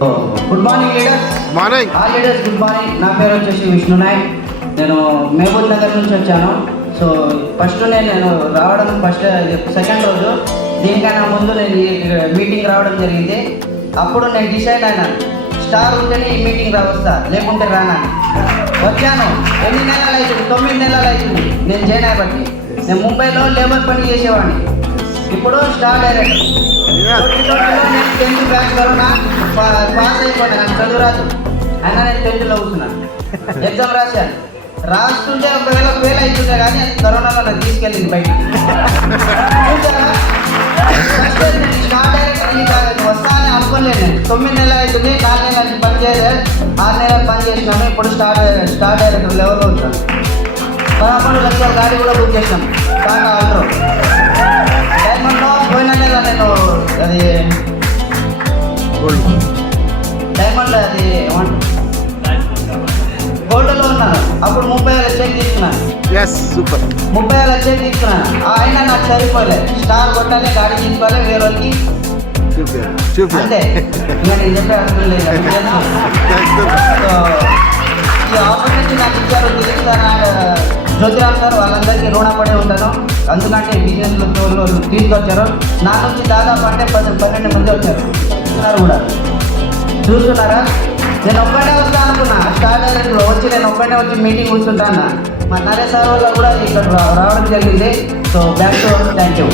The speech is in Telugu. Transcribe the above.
Good morning leaders. Morning. All leaders good morning. నా పేరు వచ్చేసి విష్ణు నాయక్. నేను మహబూబ్ నగర్ నుంచి వచ్చాను. సో నేను రావడం సెకండ్ రోజు. దీనికన్నా ముందు నేను ఈ మీటింగ్ రావడం జరిగింది. అప్పుడు నేను డిసైడ్ అయినాను, స్టార్ ఉంటేనే ఈ మీటింగ్ వస్తా, లేకుంటే రానని. వచ్చాను. ఎన్ని నెలలు అవుతుంది? 9 నెలలు అవుతుంది నేను జాయిన్ అయ్యబట్టి. నేను ముంబైలో లేబర్ పని చేసేవాడిని. ఇప్పుడు స్టార్ డైరెక్టర్. నేను 10th బ్యాచ్ కరోనా పాస్ అయిపోయాను. నాకు చదువు రాదు అయినా నేను 10th కూర్చున్నాను. ఎగ్జామ్ రాశాను. రాస్తుంటే ఒకవేళ ఫెయిల్ అవుతుంటే కానీ కరోనాలో నాకు తీసుకెళ్ళింది బయటికి. స్టార్ డైరెక్టర్ వస్తానని అనుకోలేదు. నేను 9 నెలలు అవుతుంది. 4 నెలల నుంచి పని చేయలేదు. 6 నెలలు పని చేసినాను. ఇప్పుడు స్టార్ డైరెక్టర్ లెవెల్లో వచ్చాను. 13 లక్షల గాడి కూడా బుక్ చేసినాం. టాటా ఆల్ట్రో. డైమండ్లో పోయిన నెల నేను అది డైమండ్ అది గోల్డ్లో ఉన్నాను. అప్పుడు 30,000 చెక్ తీసుకున్నాను. 30,000 చెక్ తీసుకున్నాను. అయినా నాకు సరిపోలేదు. స్టార్ కొట్టాలి, గాడి తీసుకోవాలి, వేరే వాళ్ళకి అంతే. ఇంకా నేను చెప్పే అర్థం లేదు. సో ఈ ఆపర్చునిటీ నాకు ఇచ్చారు Dilip sir and Jyothiram sir. వాళ్ళందరికీ రుణపడి ఉంటాను. అందుకంటే బిజినెస్ తీసుకొచ్చారు. నా నుంచి దాదాపు అంటే 12 మంది వచ్చారు. కూడా చూస్తున్నారా? నేను ఒక్కడే వస్తా అనుకున్నా. స్టార్ డైరెక్ట్లో వచ్చి నేను ఒక్కడే వచ్చి మీటింగ్ కూర్చుంటాను. మా నరేష్ సార్ వల్ల కూడా ఇక్కడ రావడం జరిగింది. So back to thank you.